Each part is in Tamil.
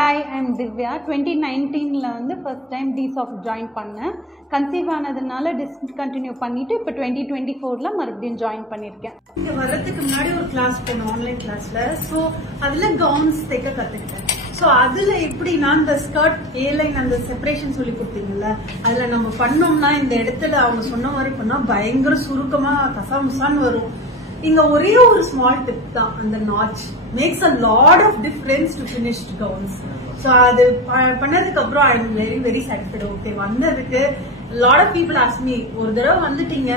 Hi, I'm Divya. 2019ல வந்து ஃபர்ஸ்ட் டைம் DSOF ஜாயின் பண்ணேன். கன்சீவ் ஆனதுனால டிஸ்கண்டினியூ பண்ணிட்டு இப்போ 2024ல மறுபடியும் ஜாயின் பண்ணிருக்கேன். இங்க வரதுக்கு முன்னாடி ஒரு கிளாஸ் போனேன் ஆன்லைன் கிளாஸ்ல. சோ அதுல கவுன்ஸ் தைக்க கத்துக்கிட்டேன். சோ அதுல எப்படின்னா இந்த ஸ்கர்ட் ஏ லைன் அந்த செப்பரேஷன் சொல்லி கொடுத்தீங்கல்ல, அதுல நம்ம பண்ணோம்னா இந்த இடத்துல அவங்க சொன்ன மாதிரி பண்ணா பயங்கர சுருக்கமா கசாமுசான்னு வரும். இங்க ஒரே ஒரு ஸ்மால் டிப் தான், அந்த notch makes a lot of difference to finished gowns. So அது பண்ணதுக்கு அப்புறம் I am very very satisfied. Okay, வந்ததுக்கு lot of people ask me, ஒரு தடவை வந்துட்டீங்க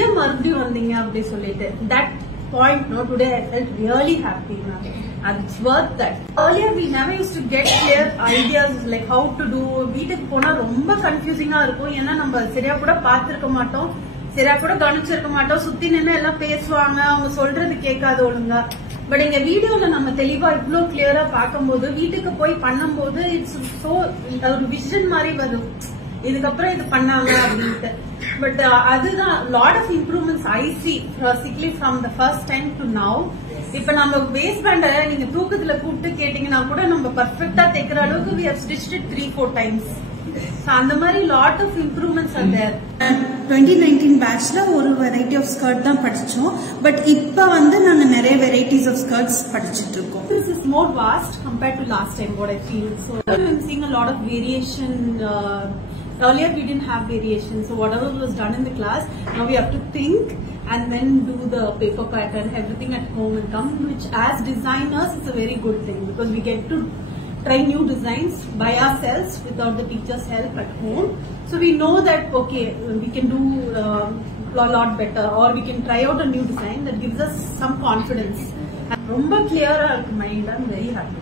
ஏன் மறுபடியும் வந்தீங்க அப்படி சொல்லிட்டு. That point no today I felt really happy now, and it's worth that. Earlier we never used to get clear ideas like how to do. வீட்டுக்கு போனா ரொம்ப கன்ஃபியூசிங்கா இருக்கும். ஏன்னா நம்ம சரியா கூட பாத்துருக்க மாட்டோம், சரியா கூட கவனிச்சிருக்க மாட்டோம். சுத்தி நின்று எல்லாம் பேசுவாங்க, அவங்க சொல்றது கேட்காது ஒழுங்கா. பட் எங்க வீடியோல நம்ம தெளிவா இவ்வளவு கிளியரா பார்க்கும்போது வீட்டுக்கு போய் பண்ணும்போது இட்ஸ் சோ ஒரு விஷன் மாதிரி வரும், இதுக்கப்புறம் இது பண்ணாங்க அப்படின்ட்டு. பட் அதுதான் lot of improvements I see basically from the first time to now. இப்ப நம்ம வேஸ்ட் பேண்ட நீங்க தூக்கத்துல கூப்பிட்டு கேட்டீங்கன்னா கூட நம்ம பர்ஃபெக்டா தைக்கிற அளவுக்கு we have stitched it 3-4 times. அந்த மாதிரி lot of improvements are there. 2019 பேட்ச்ல ஒரு வெரைட்டி ஆஃப் ஸ்கர்ட் தான் படிச்சோம். பட் இப்ப வந்து நாங்க நிறைய வெரைட்டிஸ் ஆஃப் ஸ்கர்ட்ஸ் படிச்சிட்டு இருக்கோம். This is more vast compared to last time, what I feel. So I'm seeing a lot of variation. Earlier we didn't have variation, so whatever was done in the class, now we have to think and then do the paper pattern, everything at home and come, which as designers is a very good thing because we get to try new designs by ourselves without the teacher's help at home. So we know that okay, we can do a lot better, or we can try out a new design that gives us some confidence. Romba clear mind, I'm very happy.